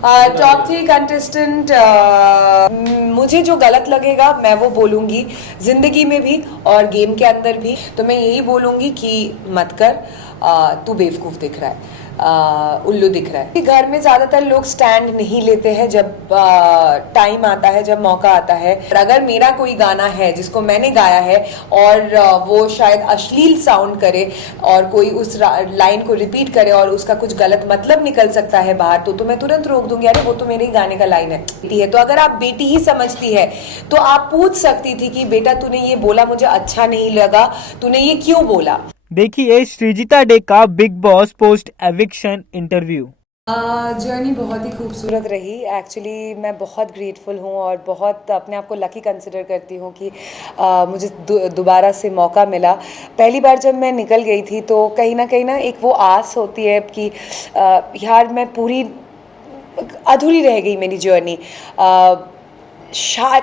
Top 3 contestant, मुझे जो गलत लगेगा मैं वो बोलूँगी, ज़िंदगी में भी और गेम के अंदर भी। तो मैं यही बोलूँगी कि मत कर, तू बेवकूफ़ दिख रहा है, उल्लू दिख रहा है। घर में ज़्यादातर लोग स्टैंड नहीं लेते हैं जब टाइम आता है, जब मौका आता है। अगर मेरा कोई गाना है जिसको मैंने गाया है और वो शायद अश्लील साउंड करे और कोई उस लाइन को रिपीट करे और उसका कुछ गलत मतलब निकल सकता है बाहर, तो मैं तुरंत रोक दूंगी, अरे वो तो मेरे ही गाने का लाइन है। तो अगर आप बेटी ही समझती है तो आप पूछ सकती थी कि बेटा तूने ये बोला मुझे अच्छा नहीं लगा, तूने ये क्यों बोला। देखिए श्रीजिता डे का big boss post eviction interview. Journey बहुत ही खूबसूरत रही। एक्चुअली मैं बहुत ग्रेटफुल हूँ और बहुत अपने आप को लकी कंसिडर करती हूँ कि मुझे दोबारा से मौका मिला। पहली बार जब मैं निकल गई थी तो कहीं ना एक वो आस होती है कि यार मैं पूरी अधूरी रह गई मेरी जर्नी,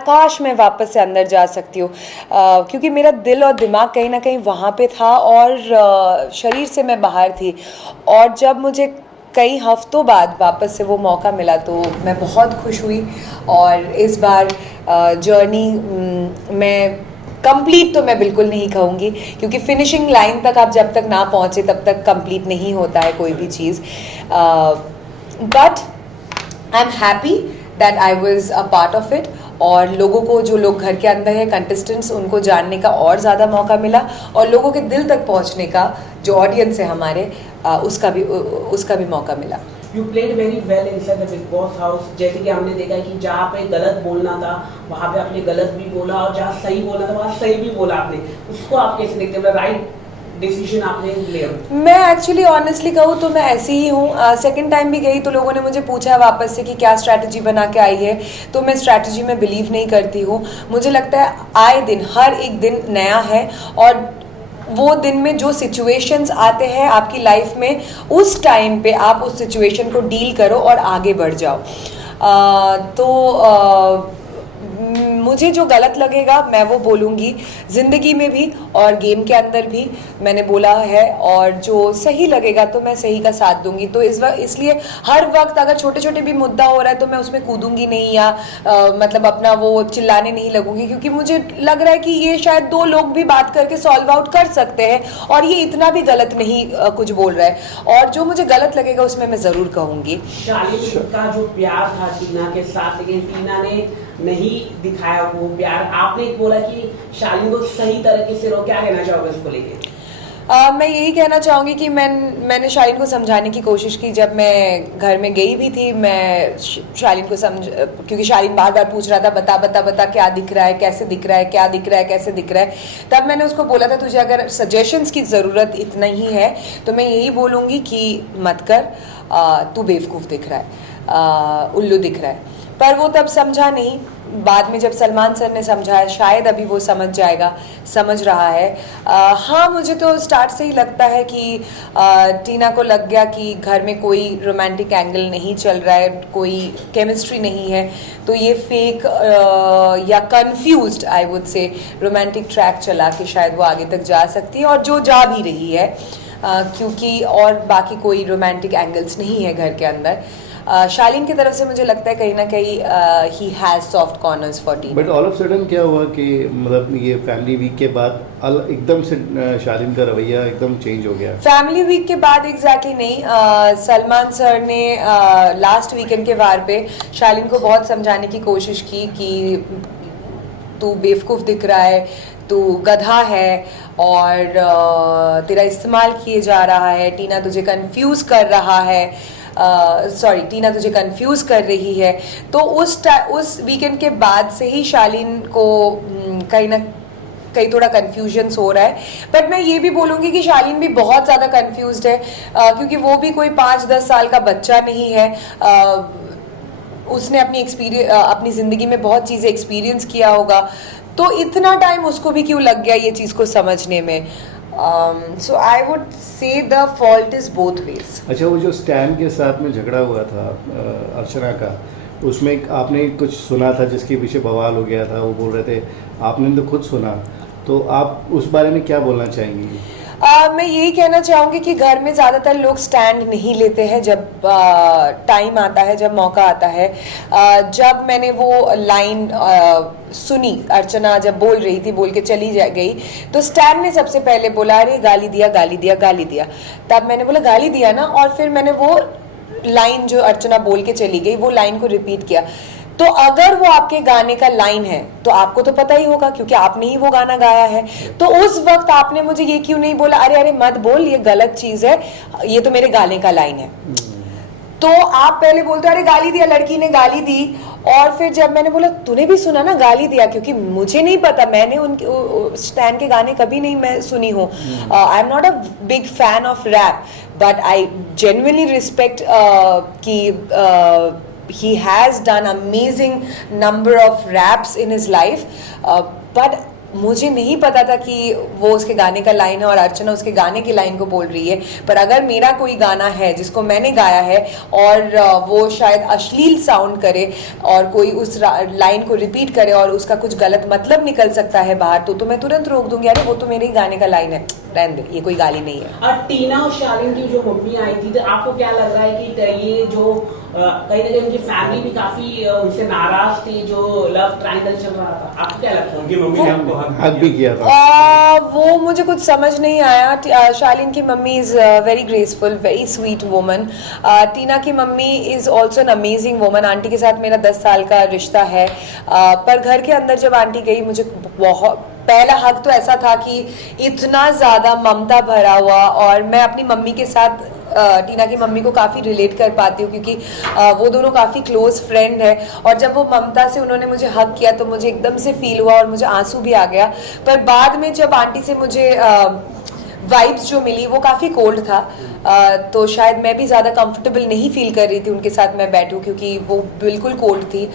काश मैं वापस से अंदर जा सकती हूँ, क्योंकि मेरा दिल और दिमाग कहीं ना कहीं वहाँ पे था और शरीर से मैं बाहर थी। और जब मुझे कई हफ्तों बाद वापस से वो मौका मिला तो मैं बहुत खुश हुई। और इस बार जर्नी मैं कंप्लीट तो मैं बिल्कुल नहीं कहूँगी, क्योंकि फिनिशिंग लाइन तक आप जब तक ना पहुँचे तब तक कंप्लीट नहीं होता है कोई भी चीज़। But I am happy that I was a part of it. और लोगों को, जो लोग घर के अंदर है कंटेस्टेंट्स, उनको जानने का और ज़्यादा मौका मिला और लोगों के दिल तक पहुंचने का, जो ऑडियंस है हमारे, उसका भी मौका मिला। You played very well inside the big boss house. जैसे कि हमने देखा कि जहाँ पे गलत बोलना था वहाँ पे आपने गलत भी बोला और जहाँ सही बोलना था वहाँ सही भी बोला आपने। उसको आप कैसे देखते हैं, राइट डिसीजन आपने लिया? मैं एक्चुअली ऑनेस्टली कहूँ तो मैं ऐसी ही हूँ। सेकंड टाइम भी गई तो लोगों ने मुझे पूछा वापस से कि क्या स्ट्रैटेजी बना के आई है, तो मैं स्ट्रैटेजी में बिलीव नहीं करती हूँ। मुझे लगता है आए दिन, हर एक दिन नया है और वो दिन में जो सिचुएशंस आते हैं आपकी लाइफ में, उस टाइम पे आप उस सिचुएशन को डील करो और आगे बढ़ जाओ। मुझे जो गलत लगेगा मैं वो बोलूँगी, ज़िंदगी में भी और गेम के अंदर भी मैंने बोला है, और जो सही लगेगा तो मैं सही का साथ दूंगी। तो इसलिए हर वक्त अगर छोटे छोटे भी मुद्दा हो रहा है तो मैं उसमें कूदूंगी नहीं या मतलब अपना वो चिल्लाने नहीं लगूंगी, क्योंकि मुझे लग रहा है कि ये शायद 2 लोग भी बात करके सॉल्व आउट कर सकते हैं और ये इतना भी गलत नहीं कुछ बोल रहा है। और जो मुझे गलत लगेगा उसमें मैं ज़रूर कहूँगी। शालीन का जो प्यार था टीना के साथ, लेकिन टीना ने नहीं दिखाया वो प्यार। आपने बोला कि शालीन को सही तरीके से क्या कहना चाहोगे उसको लेके? मैं यही कहना चाहूँगी कि मैंने शालीन को समझाने की कोशिश की। जब मैं घर में गई भी थी, मैं शालीन को क्योंकि शालीन बार बार पूछ रहा था बता बता बता क्या दिख रहा है, कैसे दिख रहा है, क्या दिख रहा है, कैसे दिख रहा है। तब मैंने उसको बोला था तुझे अगर सजेशंस की ज़रूरत इतना ही है तो मैं यही बोलूँगी कि मत कर, तू बेवकूफ़ दिख रहा है, उल्लू दिख रहा है। पर वो तब समझा नहीं। बाद में जब सलमान सर ने समझाया, शायद अभी वो समझ जाएगा, समझ रहा है। हाँ, मुझे तो स्टार्ट से ही लगता है कि टीना को लग गया कि घर में कोई रोमांटिक एंगल नहीं चल रहा है, कोई केमिस्ट्री नहीं है, तो ये फेक या confused I would say romantic track चला कि शायद वो आगे तक जा सकती है, और जो जा भी रही है, क्योंकि और बाकी कोई रोमांटिक एंगल्स नहीं है घर के अंदर। शालीन की तरफ से मुझे लगता है कहीं ना कहीं he has soft corners for Tina. But all of sudden क्या हुआ कि मतलब ये फैमिली वीक के बाद एकदम से शालीन का रवैया एकदम चेंज हो गया? फैमिली वीक के बाद एग्जैक्टली नहीं। सलमान सर ने लास्ट वीकेंड के वार पे शालीन को बहुत समझाने की कोशिश की कि तू बेवकूफ़ दिख रहा है, तू गधा है और तेरा इस्तेमाल किए जा रहा है, टीना तुझे कंफ्यूज कर रहा है, टीना तुझे कंफ्यूज कर रही है। तो उस वीकेंड के बाद से ही शालीन को कहीं ना कहीं थोड़ा कन्फ्यूजन्स हो रहा है। बट मैं ये भी बोलूँगी कि शालीन भी बहुत ज़्यादा कंफ्यूज्ड है, क्योंकि वो भी कोई 5-10 साल का बच्चा नहीं है। उसने अपनी ज़िंदगी में बहुत चीज़ें एक्सपीरियंस किया होगा, तो इतना टाइम उसको भी क्यों लग गया ये चीज़ को समझने में। So I would say the fault is both ways. अच्छा, वो जो स्टैन के साथ में झगड़ा हुआ था अर्चना का, उसमें आपने कुछ सुना था जिसके पीछे बवाल हो गया था, वो बोल रहे थे, आपने तो खुद सुना, तो आप उस बारे में क्या बोलना चाहेंगी? मैं यही कहना चाहूँगी कि घर में ज़्यादातर लोग स्टैंड नहीं लेते हैं जब टाइम आता है, जब मौका आता है। जब मैंने वो लाइन सुनी, अर्चना जब बोल रही थी, बोल के चली गई, तो स्टैन ने सबसे पहले बोला अरे गाली दिया गाली दिया गाली दिया। तब मैंने बोला गाली दिया ना, और फिर मैंने वो लाइन जो अर्चना बोल के चली गई वो लाइन को रिपीट किया। तो अगर वो आपके गाने का लाइन है तो आपको तो पता ही होगा क्योंकि आपने ही वो गाना गाया है। तो उस वक्त आपने मुझे ये क्यों नहीं बोला अरे अरे मत बोल, ये गलत चीज है, ये तो मेरे गाने का लाइन है। तो आप पहले बोलते अरे गाली दिया, लड़की ने गाली दी, और फिर जब मैंने बोला तूने भी सुना ना गाली दिया, क्योंकि मुझे नहीं पता, मैंने उनके स्टैन के गाने कभी नहीं मैं सुनी हूँ। I am not a big fan of rap, but I genuinely respect कि he has done amazing number of raps in his life, but मुझे नहीं पता था कि वो उसके गाने का लाइन है और अर्चना उसके गाने की लाइन को बोल रही है। पर अगर मेरा कोई गाना है जिसको मैंने गाया है और वो शायद अश्लील साउंड करे और कोई उस लाइन को रिपीट करे और उसका कुछ गलत मतलब निकल सकता है बाहर, तो मैं तुरंत रोक दूंगी, अरे वो तो मेरे ही गाने का लाइन है, रहने दे, ये कोई गाली नहीं है। और टीना और शालीन की जो मम्मी आई थी, तो आपको क्या लग रहा है कि ये जो कहीं ना कहीं उनकी फैमिली भी काफी उनसे नाराज थी, जो लव ट्रायंगल चल रहा था, आपको क्या लगता है? उनकी मम्मी ने आपको हक भी किया था। वो मुझे कुछ समझ नहीं आया। शालीन की mummy is very graceful, very sweet woman. Tina की mummy is also an amazing woman. Aunty के साथ मेरा 10 साल का रिश्ता है, पर घर के अंदर जब आंटी गई, मुझे बहुत पहला हक तो ऐसा था कि इतना ज़्यादा ममता भरा हुआ, और मैं अपनी मम्मी के साथ टीना की मम्मी को काफ़ी रिलेट कर पाती हूँ क्योंकि वो दोनों काफ़ी क्लोज फ्रेंड है। और जब वो ममता से उन्होंने मुझे हक किया तो मुझे एकदम से फील हुआ और मुझे आंसू भी आ गया। पर बाद में जब आंटी से मुझे वाइब्स जो मिली वो काफ़ी कोल्ड था, तो शायद मैं भी ज़्यादा कंफर्टेबल नहीं फील कर रही थी उनके साथ मैं बैठूं, क्योंकि वो बिल्कुल कोल्ड थी।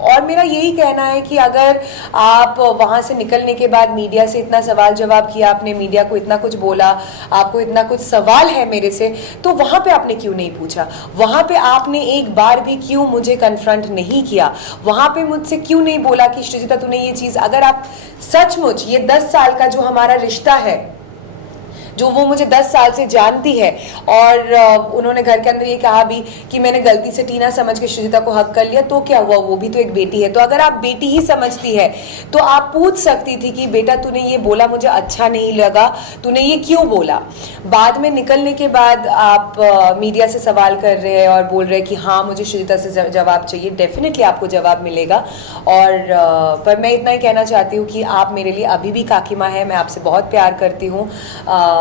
और मेरा यही कहना है कि अगर आप वहाँ से निकलने के बाद मीडिया से इतना सवाल जवाब किया, आपने मीडिया को इतना कुछ बोला, आपको इतना कुछ सवाल है मेरे से, तो वहाँ पे आपने क्यों नहीं पूछा? वहाँ पे आपने एक बार भी क्यों मुझे कन्फ्रंट नहीं किया? वहाँ पे मुझसे क्यों नहीं बोला कि श्रीजिता तूने ये चीज़, अगर आप सचमुच ये 10 साल का जो हमारा रिश्ता है, जो वो मुझे 10 साल से जानती है, और उन्होंने घर के अंदर ये कहा भी कि मैंने गलती से टीना समझ के श्रीजिता को हक कर लिया, तो क्या हुआ, वो भी तो एक बेटी है। तो अगर आप बेटी ही समझती है तो आप पूछ सकती थी कि बेटा तूने ये बोला मुझे अच्छा नहीं लगा, तूने ये क्यों बोला? बाद में निकलने के बाद आप मीडिया से सवाल कर रहे हैं और बोल रहे हैं कि हाँ मुझे श्रीजिता से जवाब चाहिए। डेफिनेटली आपको जवाब मिलेगा। और पर मैं इतना ही कहना चाहती हूँ कि आप मेरे लिए अभी भी काकी माँ है, मैं आपसे बहुत प्यार करती हूँ।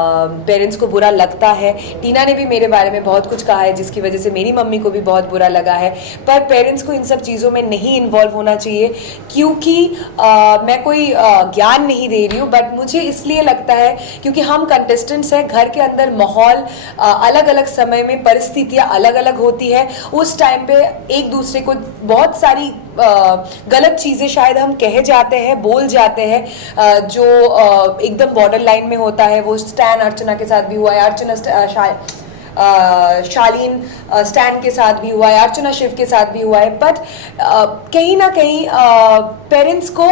पेरेंट्स को बुरा लगता है, टीना ने भी मेरे बारे में बहुत कुछ कहा है जिसकी वजह से मेरी मम्मी को भी बहुत बुरा लगा है, पर पेरेंट्स को इन सब चीज़ों में नहीं इन्वॉल्व होना चाहिए, क्योंकि मैं कोई ज्ञान नहीं दे रही हूँ, बट मुझे इसलिए लगता है क्योंकि हम कंटेस्टेंट्स हैं, घर के अंदर माहौल अलग अलग समय में परिस्थितियाँ अलग अलग होती है, उस टाइम पे एक दूसरे को बहुत सारी गलत चीज़ें शायद हम कह जाते हैं, बोल जाते हैं, जो एकदम बॉर्डर लाइन में होता है। वो स्टैन अर्चना के साथ भी हुआ है, अर्चना शालीन स्टैन के साथ भी हुआ है, अर्चना शिव के साथ भी हुआ है। बट कहीं ना कहीं पेरेंट्स को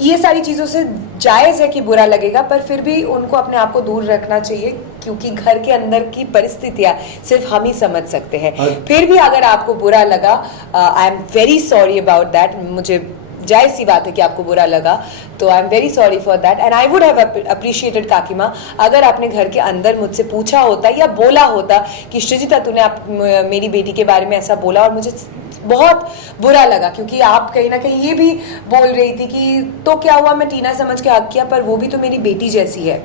ये सारी चीज़ों से जायज़ है कि बुरा लगेगा, पर फिर भी उनको अपने आप को दूर रखना चाहिए, क्योंकि घर के अंदर की परिस्थितियाँ सिर्फ हम ही समझ सकते हैं। फिर भी अगर आपको बुरा लगा, I am very sorry about that. मुझे जायज़ सी बात है कि आपको बुरा लगा, तो I am very sorry for that, and I would have appreciated काकी माँ अगर आपने घर के अंदर मुझसे पूछा होता या बोला होता कि श्रीजिता तूने मेरी बेटी के बारे में ऐसा बोला और मुझे बहुत बुरा लगा, क्योंकि आप कहीं ना कहीं ये भी बोल रही थी कि तो क्या हुआ, मैं टीना समझ के हक किया, पर वो भी तो मेरी बेटी जैसी है।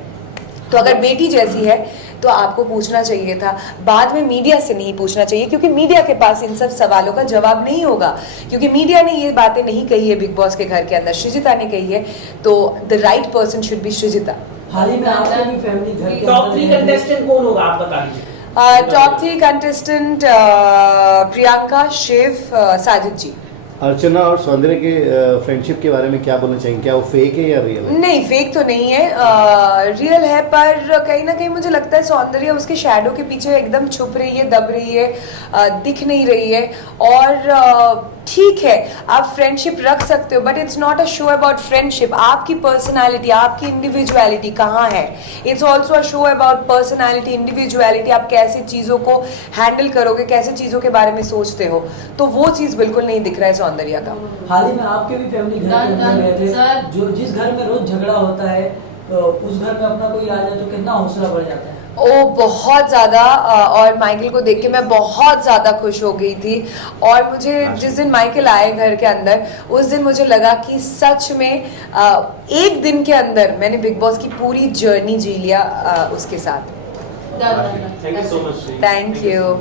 तो अगर बेटी जैसी है तो आपको पूछना चाहिए था, बाद में मीडिया से नहीं पूछना चाहिए, क्योंकि मीडिया के पास इन सब सवालों का जवाब नहीं होगा, क्योंकि मीडिया ने ये बातें नहीं कही है बिग बॉस के घर के अंदर, श्रीजिता ने कही है, तो the right person should be Srijita. हाल ही में आपकी भी फैमिली घर के टॉप 3 कंटेस्टेंट कौन होगा आप बता दीजिए। टॉप 3 कंटेस्टेंट प्रियंका, शिव, साजिद जी। अर्चना और सौंदर्य के फ्रेंडशिप के बारे में क्या बोलना चाहेंगे? क्या वो फेक है या रियल है? नहीं, फेक तो नहीं है, रियल है, पर कहीं ना कहीं मुझे लगता है सौंदर्य उसके शैडो के पीछे एकदम छुप रही है, दब रही है, दिख नहीं रही है। और ठीक है, आप फ्रेंडशिप रख सकते हो, but it's not a show about friendship. आपकी पर्सनालिटी, आपकी इंडिविजुअलिटी कहाँ है? It's also a show about personality, individuality. आप कैसे चीज़ों को हैंडल करोगे, कैसे चीज़ों के बारे में सोचते हो, तो वो चीज़ बिल्कुल नहीं दिख रहा है सौंदर्य का। हाल ही में आपके भी फैमिली घर के अंदर गए थे, जो जिस घर में रोज झगड़ा होता है तो उस घर में अपना कोई आ जाए तो कितना हौसला बढ़ जाता है। ओ बहुत ज़्यादा, और माइकल को देख के मैं बहुत ज़्यादा खुश हो गई थी। और मुझे जिस दिन माइकल आए घर के अंदर, उस दिन मुझे लगा कि सच में एक दिन के अंदर मैंने बिग बॉस की पूरी जर्नी जी लिया उसके साथ। Thank you so much. Thank you.